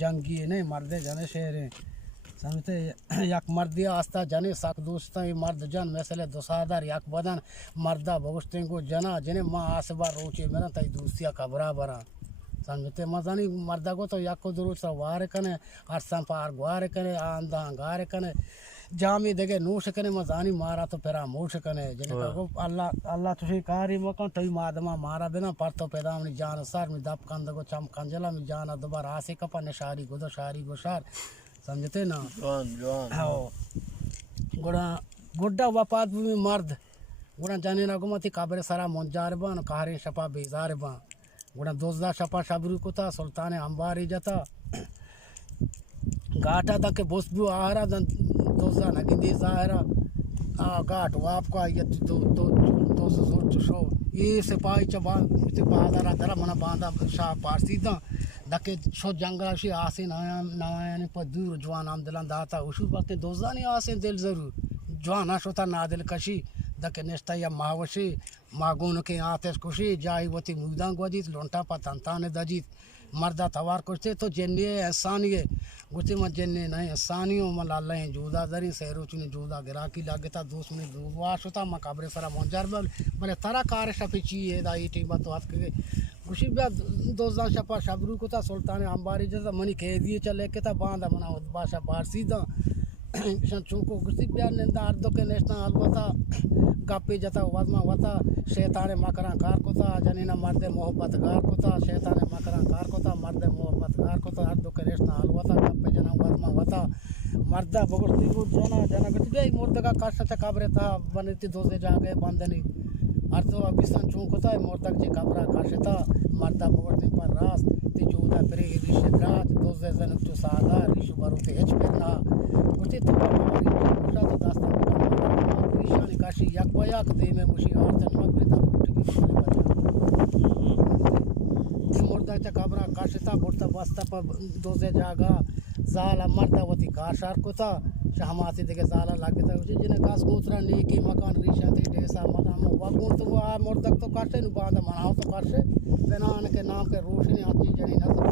जंगी नहीं मर्दे जने शेर समझते यक मर्दिया आस्ता जने सक दोस्ता मर्द जन मसले दुसादर यक बदन मर्दा भगुस्ते को जना जने माँ आसबार रोचे मेरा तई दूसिया खबरा बरा समझते मजानी मर्दा को तो यक को दुरुस्त वार कने अरसा पार गुआर कने आंदा गार कने जामी देगे नूश कने मजानी मारा तो फिर मूश कने जने को अल्लाह अल्लाह तुझे कारी मकन तई मादमा मारा बिना पर तो पैदा अपनी जान सर में दप कंद को चम कंजला में जाना दोबारा आसे कपा निशारी गुदो शारी गुशार समझते ना जवान जवान हाँ गुड़ा गुड्डा वपात भी मर्द गुड़ा जाने ना गुमती काबरे सारा मुंजार बान कहारे शपा बेजार बान गुड़ा दोस्ता शपा शबरू को था सुल्तान अंबारी जाता घाटा तक बुस्बू आहारा दोस्ता नगिंदी जाहरा घाट वाप का ये तो शो ये सिपाही चबान इतने बादरा दरा मना बांधा शाह पारसी दा दके शो जंगल शी आसे नया ने पर दूर जवान आम दिलान दाता उशु वक्त दोस्ता नहीं आसे दिल जरूर जवान शोता ना दिल कशी दके नेस्ता या मावशी मागुन के आते खुशी जाई वती मुदां गोदीत लोंटा पतंता ने दजीत मर्दा तवार कुछते तो जन्ने एहसानिए गुस्ते मत जन्ने नहीं एहसानियों म लाला जूदा दरी सहरो चुने जूदा गिराकी लागता दोस्त में दुवाश होता मकाबरे सारा मंजार बले तारा कार शपी ची दाई टीम तो हाथ के खुशी बा दोस्ता शपा शबरू को था सुल्तान अंबारी जैसा मनी कह दिए चले के था बांधा मना बादशाह पारसी दा चूको गुस्ती प्यार निंदा अर्दो के नेशनल अलबता गापी जता वजमा वता शैतान मकरा कार को था जनीना मर्दे मोहब्बत गार को था शैतान मकरा कार को था मर्दे मोहब्बत गार को था अर्दो के नेशनल अलबता गापे जना वजमा वता मर्दा बगुस्ती को जना जना गति बे मुर्दा का काशा काबरे था बनती दोसे जागे बंदनी अर्दो अबिसन चूको था मुर्दा के काबरा काशता मर्दा बगुस्ती पर रास ती चूदा परे रिश्तेदार दोसे जन तो सादा रिशु बरुते एच पेना उसे तो मुशा तो दास्तान निशानी काशी यक बयाक दे में मुशी और तन मगरे ता फुट की मुर्दा चा काबरा काशता बोलता वास्ता पर दोसे जागा जाला मर्दा वती काशार को था शहमाती देके जाला लागे था उसे जिने कास कोतरा नी की मकान रिशा थे डेसा मदाम वागुन तो आ मुर्दा तो काशे नु बांधा मनाओ तो काशे बेनान के नाम के रोशनी आती जनी ना तो